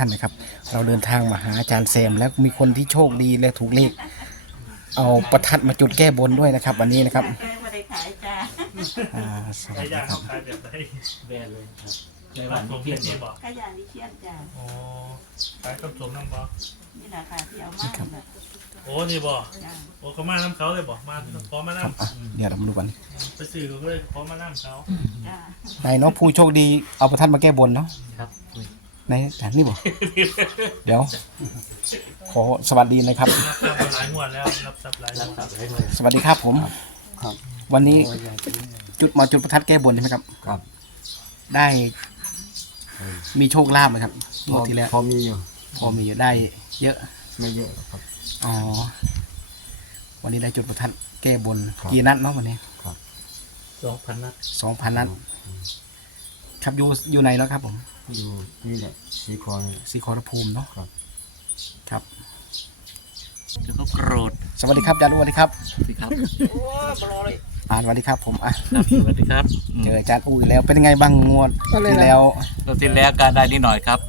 ท่านนะครับ เราเดินทางมาหาอาจารย์แซมแล้วมีคนที่โชคดีและถูกเลขเอาประทัดมาจุดแก้บนด้วยนะครับ วันนี้นะครับไม่ได้ขายจ้าสวัสใช้ดียาครัเข้าบขายแบบไหนแบนเลยครับในในวัวัน นที่ที่เทีเทียยนนเนี่เนี่ย ยบอกขายยาลิเชียนจ้าอ๋อขายต้มสมน้ำบอนี่แหละค่ะที่เอามาแบบโอ้นี่บอจ้าโอ้เขามาน้ำเขาเลยบอกมาขอมาครับน้ำอ่ะเดี๋ยวเรามาดูกันไปซื้อเขาเลยขอมาน้ำเขาจ้าไหนเนาะผู้โชคดีเอาประทัดมาแก้บนเนาะครับในฐานนี่บ่เดี๋ยว ขอสวัสดีนะครับรับทรัพย์มาหลายงวดแล้วรับทรัพย์หลายงรับวดครับให้เลยสวัสดีครับผมครับวันนี้จุดประทัดแก้บนใช่ไหมครับครับได้มีโชคลาภไหมครับงวดที่แล้วพอมีอยู่พอมีอยู่ได้เยอะไม่เยอะหรอกครับอ๋อ วันนี้ได้จุดประทัดแก้บนครับกี่นัดเนาะวันนี้ 2,000 นัด 2,000 นัด ครับอยู่ไหนแล้วครับผมอยู่นี่แหละสีคอนสีขอรภูมิเนาะครับครับเดี๋ยวเขาโกรธสวัสดีครับอาจารย์อ้วนสวัสดีครับสิครับสวัสดีครับผมอ่ะครับสวัสดีครับเจออาจารย์อุ้ยแล้วเป็นยังไงบ้างงวดที่แล้วรอบที่แล้วก็ได้นิดหน่อยครับ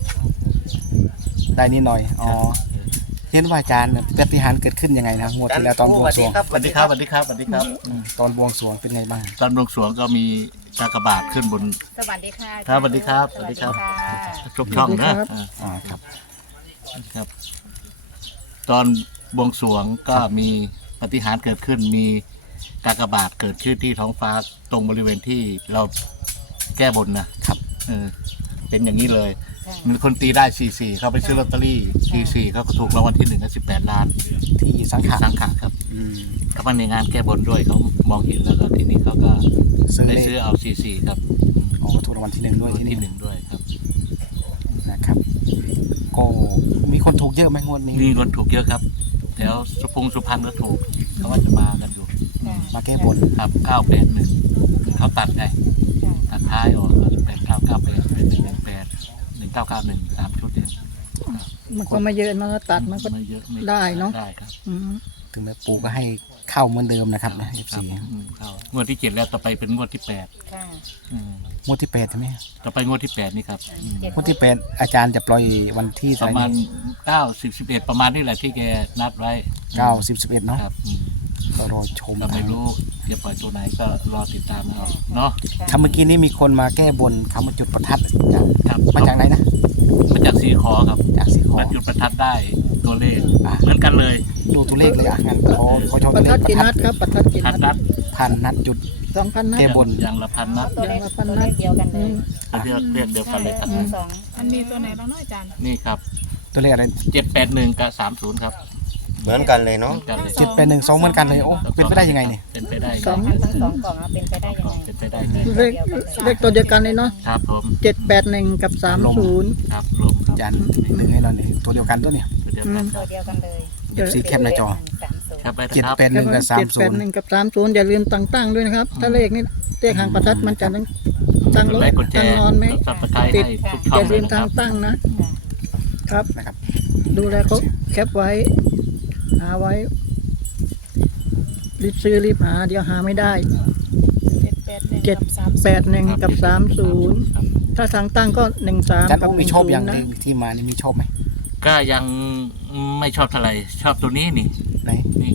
ได้นิดหน่อย อ๋อเห็นว่าอาจารย์ปาฏิหาริย์เกิดขึ้นยังไงนะงวดที่แล้วตอนบวงสรวงสวัสดีครับสวัสดีครับสวัสดีครับตอนบวงสรวงเป็นไงบ้างตอนบวงสรวงก็มีกากบาทขึ้นบนสวัสดีค่ะครับสวัสดีครับสวัสดีครับ ทุกช่องนะอ่าครับครับ ตอนบวงสรวงก็มีปาฏิหาริย์เกิดขึ้น มีกากบาทเกิดขึ้นที่ท้องฟ้าตรงบริเวณที่เราแก้บนนะครับ เป็นอย่างนี้เลย มีคนตีได้44เขาไปซื้อลอตเตอรี่44เขาก็ถูกรางวัลที่1ก็18 ล้านที่สังขะสังขะครับอืมเขามาในงานแก้บนด้วยเขามองเห็นแล้วก็ทีนี้เขาก็ซื้อได้เลขซื้อเอา44ครับอ๋อถูกรางวัลที่หนึ่งด้วยรางวัลที่นี่ที่1ด้วยครับนะครับ ก็มีคนถูกเยอะไหมงวดนี้นี่คนถูกเยอะครับแถวสุพรรณก็ถูกเขาว่าจะมากันอยู่มาแก้บนครับ981เขาตัดไงตัดท้ายออก8998 1991 3 ชุดเองมันก็ไม่เยอะเนอะตัดมันก็ไม่เยอะไม่ได้เนอะได้ครับอืมถึงแม้ปู่ก็ให้เข้าเหมือนเดิมนะครับนะค FC รับเข้างวดที่7แล้วต่อไปเป็นงวดที่8 ค่ะงวดที่8ใช่ไหมต่อไปงวดที่8นี่ครับงวดที่8อาจารย์จะปล่อยวันที่ปเท่าระไหมาร่ณ9 10 11ประมาณนี้แหละที่แกนัดไว้ 9 10 11เนาะครับก็รอชมก็ไม่รู้จะปล่อยตัวไหนก็รอติดตามเอาเนาะครับเมื่อกี้นี้มีคนมาแก้บนเขามาจุดประทัดจากครับมาจากไหนนะมาจากสีขอครับจากสีขอมาจุดประทัดได้ตัวเลขอ่ะเหมือนกันเลยดูตัวเลขเลยอ่ะงั้นเขาชอบปตัระวเลทัขดกี่นัดครับประทัดกี่พันนัดนัดพันนัดจุด 2,000 นัดแก้บนอย่างละพันนัดตัวเลขพันนัดเดียวกันเลอืยมเรียกเดียวกันเลยครับสองมันมีตัวไหนบ้างเนาะอาจารย์นี่ครับตัวเลขอะไร 781กับ30ครับเหมือนกันเลยเนาะเหมือนกันเลย 781 2เหมือนกันเลยโอ้เป็นไปได้ยังไงเนี่ยเป็นไปได้สองทั้งสองกล่องเป็นไปได้ยังไงเป็นไปได้ไงเลขตัวเดียวกันเลยเนาะครับผม 781 กับ 30 ครับรวมครับอาจารย์หนึ่งให้เราเนี่ยตัวเดียวกันตัวเนี่ยตัวเดียวกันคตัรัวบเดียวกันเลยเดี๋ยว FC แคปหน้าจอครับไปนะครับ 781กับ30 781 กับ 30 อย่าลืมตั้งด้วยนะครับ ถ้าเลขนี้เลขหางประทัดมันจะตั้งรถไลค์กดแชตั้งร์นอนไหมกดซับสไครต์ให้ทุกช่อองย่าเลลืยมนะคทารังบตั้งนะ ครับนะครับดูแลเขาแคปไว้ หาไว้ รีบซื้อรีบหา เดี๋ยวหาไม่ได้ 781 กับ 30 781 กับ 30 ถ้าทางตั้งก็อาจารย์ 13 กับอุ้มมีชอบอย่าง 10 เลนะขที่มานี่มีชอบไหมก็ยังไม่ชอบเท่าไหร่ชอบตัวนี้นี่ไหนนี่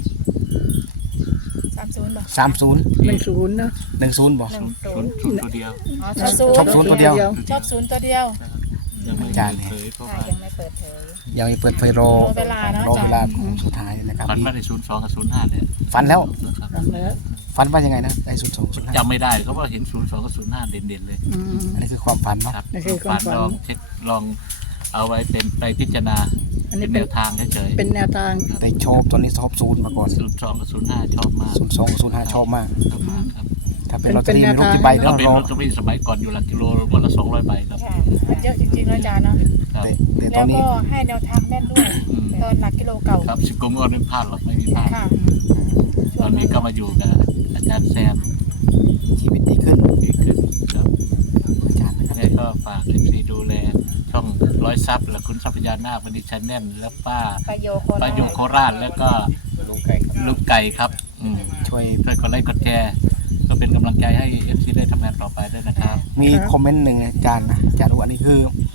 30บ่ 30 10 นะ 10บ่ศูนย์ตัวเดียวชอบศูนย์ตัวเดียวชอบ0ตัวเดียวยังไม่อาจารย์เผยเพราะว่ายังไม่เปิดเผยยังไม่เปิดเผยรอเวลาเนาะรออาจารเวย์ลาของสุดท้ายนะครับฝันว่าได้02กับ05เนี่ยฝันแล้วครับทำแล้วฝันว่ายังไงนะได้02 05 จำไม่ได้เขาว่าเห็น02กับ05เด่นๆเลยอืมอันนี้คือความฝันเนาะครับนี่คือความฝันลองเช็คลองเอาไว้เป็นไปพิจารณาอันนี้เป็นเป็แนนวทางเฉยเป็นแนวทางแต่ชอบตอนนี้ชอบ0มาก่อน 02กับ05ชอบมาก 02กับ05ชอบมากชอบมากครับถ้าเป็นลอตเตอรี่ไม่รู้กี่ใบถ้าเนาะเป็นรอลอตเตอรี่สมัยก่อนอยู่หลักกิโลวันละ200ใบครับค่ะมันเยอะจริงๆเนาะอาจารย์เนาะครับแต่ตแล้อวนนี้ก็ให้แนวทางแม่นด้วยอืมตอนหลักกิโลเก่าครับ10กงวดไม่พลาดหรอกไม่มีพลาดค่ะตอนนี้ก็มาอยู่กับอาจารย์แซมชีวิตดีขึ้นดีขึ้นครับอาจารย์นะครับยังไงก็ฝากFCดูแลช่องร้อยซับและคุณทรัพยานาคบันดีชันแน่นและป้าประโยคป้ายุโคราชแล้วก็ลูกไก่ครับช่วยช่วยกดไลค์กดแชร์ก็เป็นกำลังใจให้ FC ได้ทำงานต่อไปด้วยนะครับมีคอมเมนต์หนึ่งอาจารย์นะอาจารย์รู้อันนี้คือ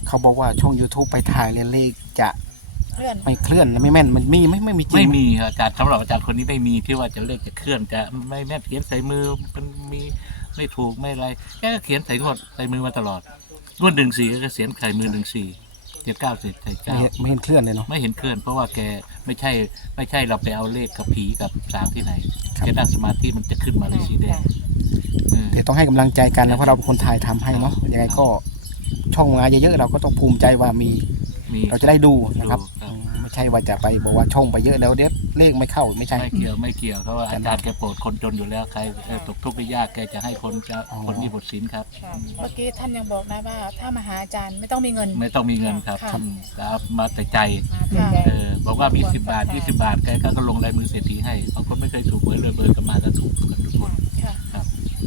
เขาบอกว่าช่อง YouTube ไปถ่ายเลขจะเลื่อนไม่เคลื่อนไม่แม่นมันมีไหมไม่มีจริงไม่มีครับอาจารย์สำหรับอาจารย์คนนี้ไม่มีที่ว่าจะเลขจะเคลื่อนจะไม่แม่นเขียนใส่มือมันมีไม่ถูกไม่อะไรแกก็เขียนใส่งวดใส่มือมาตลอดงวด14ก็เขียนใส่มือ14 79ใส่ไม่เห็นเคลื่อนเลยเนาะ 9ไม่เห็นเคลื่อนเพราะว่าแกไม่ใช่เราไปเอาเลขกับผีกับสางที่ไหนครับแกนั่งสมาธิมันจะขึ้นมาเลยสีแดงเออแต่ต้องให้กำลังใจกันนะเพราะเราเป็นคนถ่ายทำให้เนาะยังไงก็ช่องมาเยอะๆเราก็ต้องภูมิใจว่ามีมีเราจะได้ดูนะครับดูครับไม่ใช่ว่าจะไปบอกว่าช่องไปเยอะแล้วเด็ดเลขไม่เข้าไม่ใช่ไม่เกี่ยวเพราะว่าอาจารย์แกโปรดคนจนอยู่แล้วใครตกทุกข์ได้ยากแกจะให้คนมีบุตรศีลครับค่ะเมื่อกี้ท่านยังบอกนะว่า ถ้ามาหาอาจารย์ไม่ต้องมีเงินไม่ต้องมีเงินครับค่ะแล้วมาแต่ใจมาเป็นใจบอกว่ามี10 บาท20 บาทแกก็ลงลายมือเศรษฐีให้บางคนไม่เคยถูกหวยเลยเบอร์ก็มาก็ถูกกันทุกคนค่ะครับ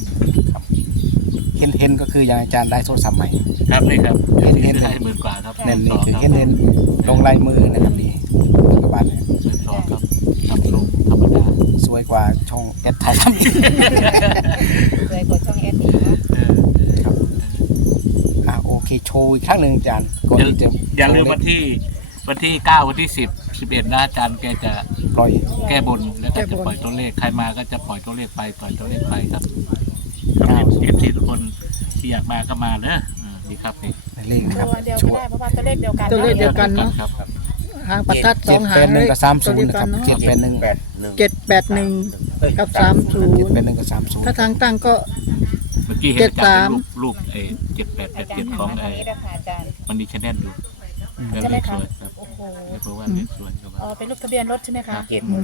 เห็นก็คืออย่างอาจารย์ได้โทรศัพท์ใหม่ครับนี่ครับเห็นได้10,000 กว่าครับเน้นสองคือครับเห็นลงลายมือนะครับนี่กระบาดเนี่ย 12ครับซัมซุงธรรมดาสวยกว่าช่องแอดถ่ายทำอีกสวยกว่าช่องแอดอีกนะโอเคโชว์อีกครั้งหนึ่งอาจารย์ก่อนที่จะอย่าลืมวันที่9วันที่10 11นะอาจารย์แกจะปล่อยแก้บนแล้วก็จะปล่อยตัวเลขใครมาก็จะปล่อยตัวเลขไปปล่อยตัวเลขไปครับเอฟซีทุกคนที่อยากมาก็มาเนอะดีครับนี่เลขนะครับตัวเดียวโชก็ว์ได้เพราะว่าตัวเลขเดียวกันตัวเลขเดียวกันเนาะครับหางประทัดสเจ็อดงหาแปงดหนึ่งกับ30นะครับตัวเดียวเจ็กัดนเนาะแปดหนึ่ง 781กับเจ็ดแปดหนึ่งกับ 30ถ้าทางตั้งก็เมื่อกี้เห็นอาจารย์ 73 รูปอาจารย์ 7887 หันของมาทางนี้นะคะอาจารย์มันดีชแนลอยู่แล้วใช่ไหมเลขสคะวยครับโอ้โหเพราะว่าเลขสวยครับอ๋อเป็นรูปทะเบียนรถใช่ไหมคะ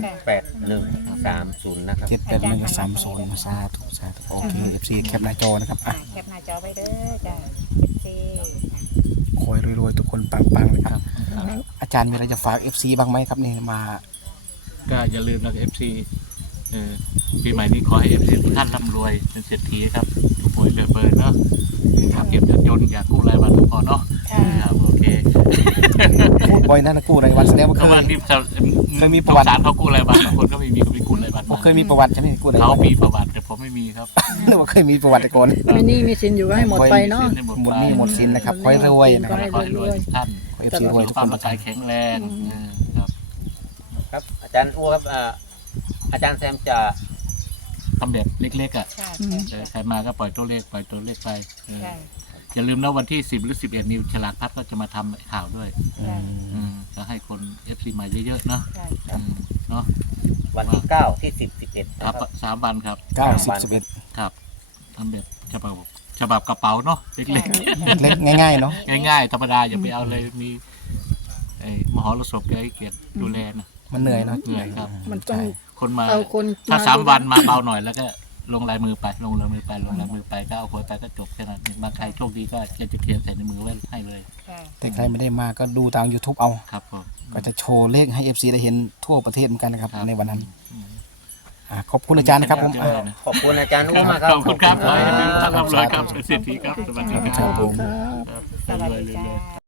78130นะครับ 781กับ30สาธุสาธุโอเค FC แคปหน้าจอนะครับอ่ะแคปหน้าจอไปเด้อจ้ะซีคอยรวยๆทุกคนปังๆเลยครับครับอาจารย์มีอะไรจะฝาก FC บ้างไหมครับนี่มาก็อย่าลืมนะ FC ปีใหม่นี้ขอให้ FC ทุกท่านร่ำรวยเป็นเศรษฐีครับถูกหวยเบอร์เนาะเก็บจนอย่ากู้รายวันพอเนาะค่ะครับโอเคพูดบ่อยนะกู้รายวันแสดงว่าเพเคราะว่าย นี่เคยมีประวัติสงสารเขากู้รายวันบางคนก็ไม่มีก็ไม่กู้รายวันผมเคยมีประวัติใช่ไหมกู้รายเขาวันมีประวัติแต่ผมไม่มีครับนึกว่าเคยมีประวัติแต่ก่อนมีหนี้มีสินอยู่ก็ให้หมดไปเนาะหมดหนี้หมดสินนะครับคอยรวยนะครับขอให้รวยทุกท่านขอ FC รวยทุกควาคมนร่างกายแข็งแรงครับครับ อาจารย์อ้วครับอาจารย์แซมจะทำแบบเล็กๆอ่ะค่ะใครมาก็ปล่อยตัวเลขไปใเช่อย่าลืมนะวันที่10หรือ11นิวฉลากพัดก็จะมาทำข่าวด้วย ก็ให้คน FC มาเยอะๆเนาะใช่เนาะวันที่9ที่10 11 คนะรับครับ 3 วันครับ 90 ครับทำแบบฉบับกระเป๋าเนาะเล็ก 11เล็กง่ายๆเนาะๆง่ายๆธรรมดาอย่าไปเอาเลยมีไอ้มหรสพแกให้เกียรติดูแลนะมันเหนื่อยเนาะเหนื่อยครับมันต้องคนมาเอาคนถ้ามา 3 วันมาเบาหน่อยแล้วก็ลงลายมือไปลงลายมือไปก็เอาหวยไปก็จบแค่นั้นเองบางใครโชคดีก็จะเขียนใส่ในมือไว้ให้เลยค่ะแต่ใครไม่ได้มาก็ดูทาง YouTube เอาครับผมก็จะโชว์เลขให้ FC ได้เห็นทั่วประเทศเหมือนกันนะครับครับในวันนั้นขอบคุณอาจารย์นะครับผมขอบคุณอาจารย์อ้วมากครับขอบคุณครับขอให้ท่านร่ำรวยครับเศรษฐีครับสวัสดีคสารับธุครับครับสวัสรวยดีๆจ้า